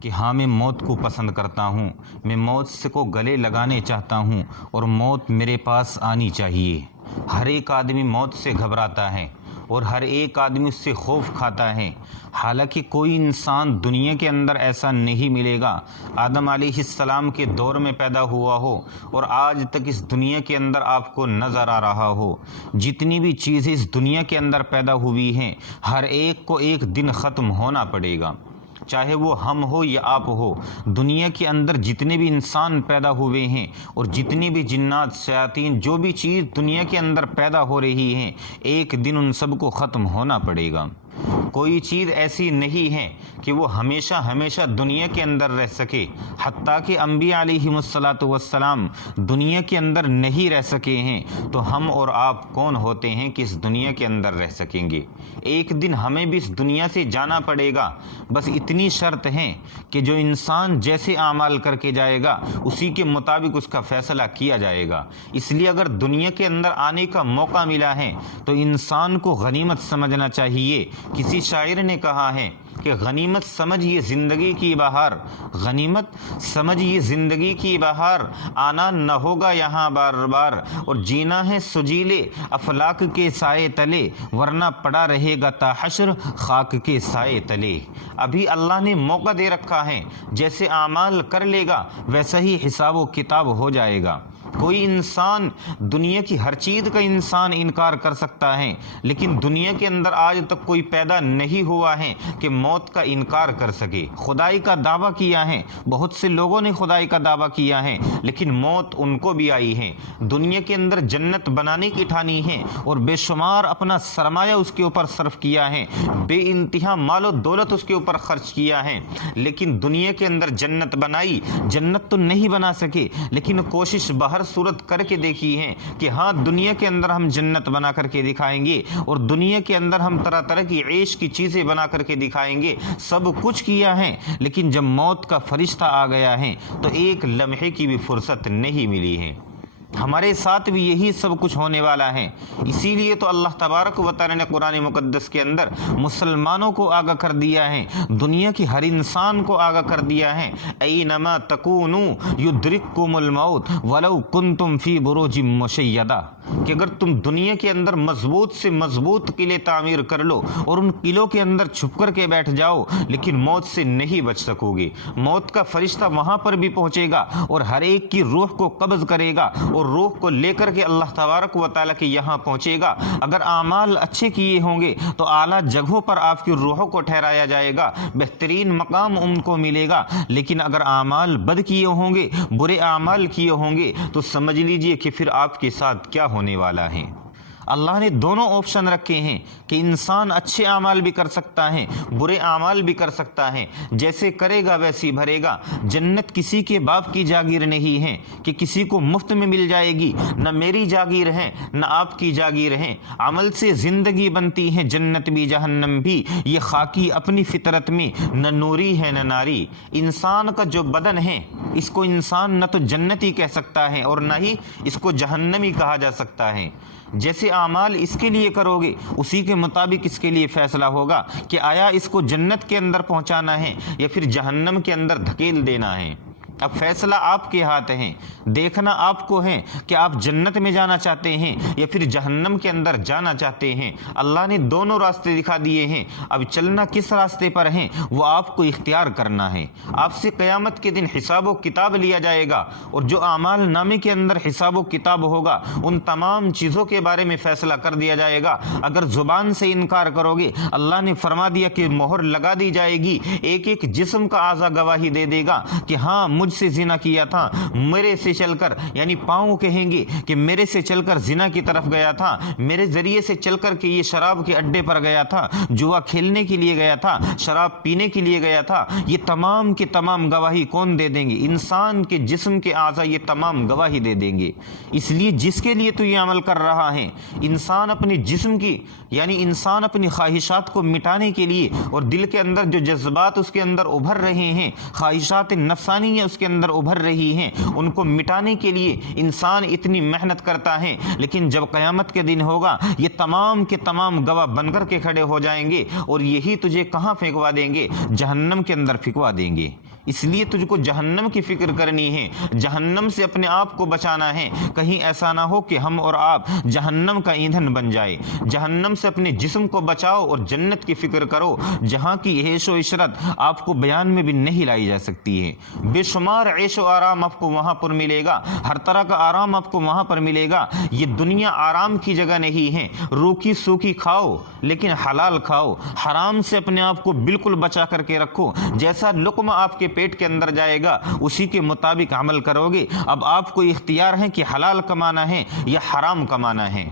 کہ ہاں میں موت کو پسند کرتا ہوں، میں موت سے کو گلے لگانے چاہتا ہوں اور موت میرے پاس آنی چاہیے۔ ہر ایک آدمی موت سے گھبراتا ہے اور ہر ایک آدمی اس سے خوف کھاتا ہے، حالانکہ کوئی انسان دنیا کے اندر ایسا نہیں ملے گا آدم علیہ السلام کے دور میں پیدا ہوا ہو اور آج تک اس دنیا کے اندر آپ کو نظر آ رہا ہو۔ جتنی بھی چیزیں اس دنیا کے اندر پیدا ہوئی ہیں، ہر ایک کو ایک دن ختم ہونا پڑے گا، چاہے وہ ہم ہو یا آپ ہو۔ دنیا کے اندر جتنے بھی انسان پیدا ہوئے ہیں اور جتنی بھی جنات، شیاطین، جو بھی چیز دنیا کے اندر پیدا ہو رہی ہیں، ایک دن ان سب کو ختم ہونا پڑے گا۔ کوئی چیز ایسی نہیں ہے کہ وہ ہمیشہ ہمیشہ دنیا کے اندر رہ سکے، حتیٰ کہ انبیاء علیہم السلام دنیا کے اندر نہیں رہ سکے ہیں، تو ہم اور آپ کون ہوتے ہیں کہ اس دنیا کے اندر رہ سکیں گے؟ ایک دن ہمیں بھی اس دنیا سے جانا پڑے گا، بس اتنی شرط ہے کہ جو انسان جیسے اعمال کر کے جائے گا اسی کے مطابق اس کا فیصلہ کیا جائے گا۔ اس لیے اگر دنیا کے اندر آنے کا موقع ملا ہے تو انسان کو غنیمت سمجھنا چاہیے۔ کسی شاعر نے کہا ہے کہ غنیمت سمجھیے زندگی کی بہار، غنیمت سمجھیے زندگی کی بہار، آنا نہ ہوگا یہاں بار بار، اور جینا ہے سجیلے افلاک کے سائے تلے، ورنہ پڑا رہے گا تا حشر خاک کے سائے تلے۔ ابھی اللہ نے موقع دے رکھا ہے، جیسے اعمال کر لے گا ویسا ہی حساب و کتاب ہو جائے گا۔ کوئی انسان دنیا کی ہر چیز کا انسان انکار کر سکتا ہے، لیکن دنیا کے اندر آج تک کوئی پیدا نہیں ہوا ہے کہ موت کا انکار کر سکے۔ خدائی کا دعویٰ کیا ہے، بہت سے لوگوں نے خدائی کا دعویٰ کیا ہے، لیکن موت ان کو بھی آئی ہے۔ دنیا کے اندر جنت بنانے کی ٹھانی ہے اور بے شمار اپنا سرمایہ اس کے اوپر صرف کیا ہے، بے انتہا مال و دولت اس کے اوپر خرچ کیا ہے، لیکن دنیا کے اندر جنت بنائی، جنت تو نہیں بنا سکے، لیکن کوشش بہر صورت کر کے دیکھی ہے کہ ہاں دنیا کے اندر ہم جنت بنا کر کے دکھائیں گے اور دنیا کے اندر ہم طرح طرح کی عیش کی چیزیں بنا کر کے دکھائیں گے، سب کچھ کیا ہے، لیکن جب موت کا فرشتہ آ گیا ہے تو ایک لمحے کی بھی فرصت نہیں ملی ہے۔ ہمارے ساتھ بھی یہی سب کچھ ہونے والا ہے۔ اسی لیے تو اللہ تبارک و تعالی نے قرآن مقدس کے اندر مسلمانوں کو آگاہ کر دیا ہے، دنیا کی ہر انسان کو آگاہ کر دیا ہے، اینما تکونوا یدرککم الموت ولو کنتم فی بروج مشیدہ، کہ اگر تم دنیا کے اندر مضبوط سے مضبوط قلعے تعمیر کر لو اور ان قلعوں کے اندر چھپ کر کے بیٹھ جاؤ، لیکن موت سے نہیں بچ سکو گے۔ موت کا فرشتہ وہاں پر بھی پہنچے گا اور ہر ایک کی روح کو قبض کرے گا اور روح کو لے کر کے اللہ تبارک و تعالیٰ کے یہاں پہنچے گا۔ اگر اعمال اچھے کیے ہوں گے تو اعلیٰ جگہوں پر آپ کی روحوں کو ٹھہرایا جائے گا، بہترین مقام ان کو ملے گا، لیکن اگر اعمال بد کیے ہوں گے، برے اعمال کیے ہوں گے، تو سمجھ لیجئے کہ پھر آپ کے ساتھ کیا ہونے والا ہے۔ اللہ نے دونوں آپشن رکھے ہیں کہ انسان اچھے اعمال بھی کر سکتا ہے، برے اعمال بھی کر سکتا ہے، جیسے کرے گا ویسی بھرے گا۔ جنت کسی کے باپ کی جاگیر نہیں ہے کہ کسی کو مفت میں مل جائے گی، نہ میری جاگیر ہے نہ آپ کی جاگیر ہے۔ عمل سے زندگی بنتی ہے جنت بھی جہنم بھی، یہ خاکی اپنی فطرت میں نہ نوری ہے نہ ناری۔ انسان کا جو بدن ہے اس کو انسان نہ تو جنتی کہہ سکتا ہے اور نہ ہی اس کو جہنمی کہا جا سکتا ہے۔ جیسے اعمال اس کے لیے کرو گے اسی کے مطابق اس کے لیے فیصلہ ہوگا کہ آیا اس کو جنت کے اندر پہنچانا ہے یا پھر جہنم کے اندر دھکیل دینا ہے۔ اب فیصلہ آپ کے ہاتھ ہے، دیکھنا آپ کو ہے کہ آپ جنت میں جانا چاہتے ہیں یا پھر جہنم کے اندر جانا چاہتے ہیں۔ اللہ نے دونوں راستے دکھا دیے ہیں، اب چلنا کس راستے پر ہے وہ آپ کو اختیار کرنا ہے۔ آپ سے قیامت کے دن حساب و کتاب لیا جائے گا اور جو اعمال نامے کے اندر حساب و کتاب ہوگا ان تمام چیزوں کے بارے میں فیصلہ کر دیا جائے گا۔ اگر زبان سے انکار کرو گے، اللہ نے فرما دیا کہ مہر لگا دی جائے گی، ایک ایک جسم کا اعضا گواہی دے دے گا کہ ہاں مجھ سے زنا کیا تھا، میرے سے چل کر، یعنی پاؤں کہیں گے کہ میرے سے چل کر زنا کی طرف گیا تھا، میرے ذریعے سے چل کر کے یہ شراب کے اڈے پر گیا تھا، جوا کھیلنے کے لیے گیا تھا، شراب پینے کے لیے گیا تھا۔ یہ تمام کے تمام گواہی کون دے دیں گے؟ انسان کے جسم کے اعضا یہ تمام گواہی دے دیں گے۔ اس لیے جس کے لیے تو یہ عمل کر رہا ہے، انسان اپنے جسم کی، یعنی انسان اپنی خواہشات کو مٹانے کے لیے اور دل کے اندر جو جذبات اس کے اندر ابھر رہے ہیں، خواہشات نفسانیہ اس کے اندر ابھر رہی ہیں ان کو مٹانے کے لیے انسان اتنی محنت کرتا ہے، لیکن جب قیامت کے دن ہوگا یہ تمام کے تمام گواہ بن کر کے کھڑے ہو جائیں گے اور یہی تجھے کہاں پھینکوا دیں گے؟ جہنم کے اندر پھینکوا دیں گے۔ اس لیے تجھ کو جہنم کی فکر کرنی ہے، جہنم سے اپنے آپ کو بچانا ہے، کہیں ایسا نہ ہو کہ ہم اور آپ جہنم کا ایندھن بن جائے۔ جہنم سے اپنے جسم کو بچاؤ اور جنت کی فکر کرو جہاں کی عیش و عشرت آپ کو بیان میں بھی نہیں لائی جا سکتی ہے۔ بے شمار عیش و آرام آپ کو وہاں پر ملے گا، ہر طرح کا آرام آپ کو وہاں پر ملے گا۔ یہ دنیا آرام کی جگہ نہیں ہے۔ روکھی سوکھی کھاؤ لیکن حلال کھاؤ، حرام سے اپنے آپ کو بالکل بچا کر کے رکھو۔ جیسا لقمہ آپ کے پیٹ کے اندر جائے گا اسی کے مطابق عمل کرو گے۔ اب آپ کو اختیار ہے کہ حلال کمانا ہے یا حرام کمانا ہے۔